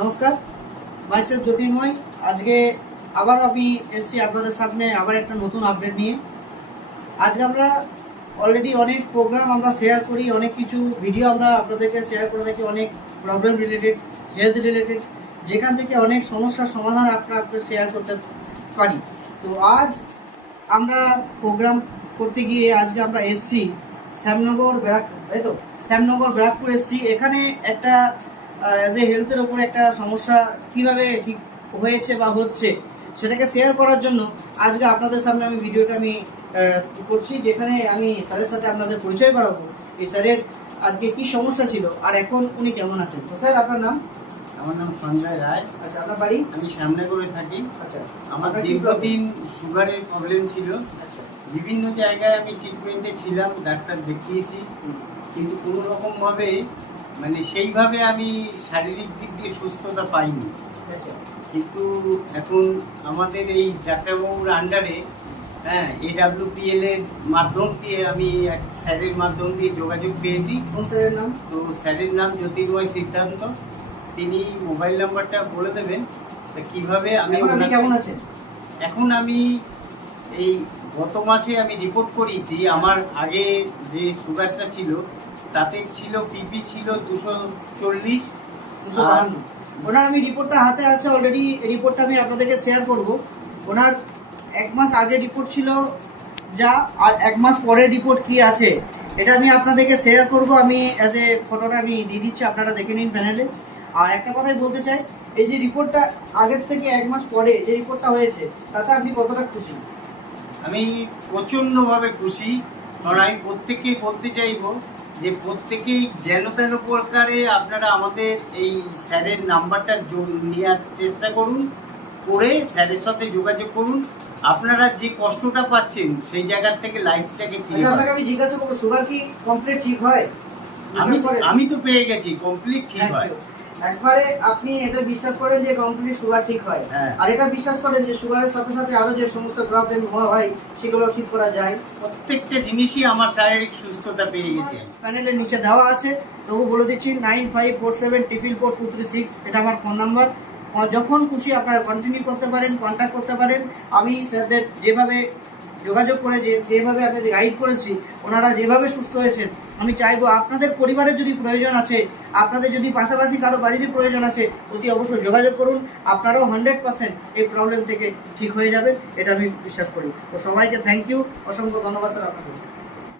নমস্কার, মাইসেলফ জ্যোতির্ময়। আজকে আবার আমি এসেছি আপনাদের সামনে আবার একটা নতুন আপডেট নিয়ে। আজকে আমরা অলরেডি অনেক প্রোগ্রাম আমরা শেয়ার করি, অনেক কিছু ভিডিও আমরা আপনাদেরকে শেয়ার করে থাকি, অনেক প্রবলেম রিলেটেড, হেলথ রিলেটেড, যেখান থেকে অনেক সমস্যার সমাধান আপনাদের শেয়ার করতে পারি। তো আজ আমরা প্রোগ্রাম করতে গিয়ে আজকে আমরা এসেছি শ্যামনগর ব্যারাকপুর, তাই তো? শ্যামনগর ব্যারাকপুর এসেছি। এখানে একটা অ্যাজ এ হেলথের ওপর একটা সমস্যা কিভাবে ঠিক হয়েছে বা হচ্ছে সেটাকে শেয়ার করার জন্য আজকে আপনাদের সামনে আমি ভিডিওটা করছি, যেখানে আমি স্যারের সাথে আপনাদের পরিচয় করাবো এই স্যারের আজকে কি সমস্যা ছিল আর এখন উনি কেমন আছেন। তো স্যার, আপনার নাম? আমার নাম সঞ্জয় রায়। আচ্ছা, আপনার বাড়ি? আমি শ্যামনগরে থাকি। আচ্ছা, আমার দীর্ঘদিন সুগারের প্রবলেম ছিল। আচ্ছা, বিভিন্ন জায়গায় আমি ট্রিটমেন্টে ছিলাম, ডাক্তার দেখিয়েছি, কিন্তু কোনো রকমভাবে সেইভাবে আমি শারীরিক দিক দিয়ে সুস্থতা পাইনি। আচ্ছা, কিন্তু এখন আমাদের এই ডাক্তারবাবুর আন্ডারে AWPL এর মাধ্যম দিয়ে আমি এক স্যারের মাধ্যম দিয়ে যোগাযোগ পেয়েছি। কোন স্যারের নাম? তো স্যারের নাম জ্যোতির্ময় সিদ্ধান্ত। তিনি মোবাইল নাম্বারটা বলে দেবেন কিভাবে আমি। আপনি কেমন আছেন? এখন আমি এই গত মাসে আমি রিপোর্ট করিয়েছি। আমার আগে যে সুগারটা ছিল তাতে ছিল পিপি ছিল 240। ওনার আমি রিপোর্টটা হাতে আছে অলরেডি, রিপোর্টটা আমি আপনাদেরকে শেয়ার করব। ওনার এক মাস আগে রিপোর্ট ছিল যা, আর এক মাস পরের রিপোর্ট কি আছে এটা আমি আপনাদেরকে শেয়ার করব। আমি অ্যাজ এ ফটোটা আমি দিয়ে দিচ্ছি, আপনারা দেখে নিন প্যানেলে। আর একটা কথাই বলতে চাই, এই যে রিপোর্টটা আগের থেকে এক মাস পরে যে রিপোর্টটা হয়েছে তাতে আপনি কতটা খুশি? আমি প্রচণ্ডভাবে খুশি, কারণ আমি প্রত্যেককেই বলতে চাইবো যে প্রত্যেকেই যেন তেন প্রকারে আপনারা আমাদের এই স্যারের নাম্বারটা নেওয়ার চেষ্টা করুন, করে স্যারের সাথে যোগাযোগ করুন। আপনারা যে কষ্টটা পাচ্ছেন সেই জায়গার থেকে লাইফটাকে ফিরে। আপনাকে আমি জিজ্ঞাসা করবো, সুগার কি কমপ্লিট ঠিক হয়? আমি তো পেয়ে গেছি, কমপ্লিট ঠিক হয়। একবারে আপনি এটা বিশ্বাস করেন যে কমপ্লিট সুগার ঠিক হয়, আর এটা বিশ্বাস করেন যে সুগারের সাথে সাথে আরো যে সমস্ত প্রবলেম হয় সেগুলো ঠিক করা যায়। প্রত্যেকটা জিনিসই আমার শারীরিক সুস্থতা পেয়ে গেছে। প্যানেলের নিচে দেওয়া আছে, তবু বলে দিচ্ছি 9547442236 এটা আমার ফোন নাম্বার। যখন খুশি আপনারা কন্টিনিউ করতে পারেন, কন্ট্যাক্ট করতে পারেন। আমি স্যারদের যেভাবে যোগাযোগ করে যেভাবে আপনাদের গাইড করেছি, ওনারা যেভাবে সুস্থ হয়েছেন, আমি চাইবো আপনাদের পরিবারের যদি প্রয়োজন আছে, আপনাদের যদি পাশাপাশি কারো বাড়িতে প্রয়োজন আছে, অতি অবশ্যই যোগাযোগ করুন। আপনারাও 100% এই প্রবলেম থেকে ঠিক হয়ে যাবে, এটা আমি বিশ্বাস করি। তো সবাইকে থ্যাংক ইউ, অসংখ্য ধন্যবাদ স্যার আপনাকে।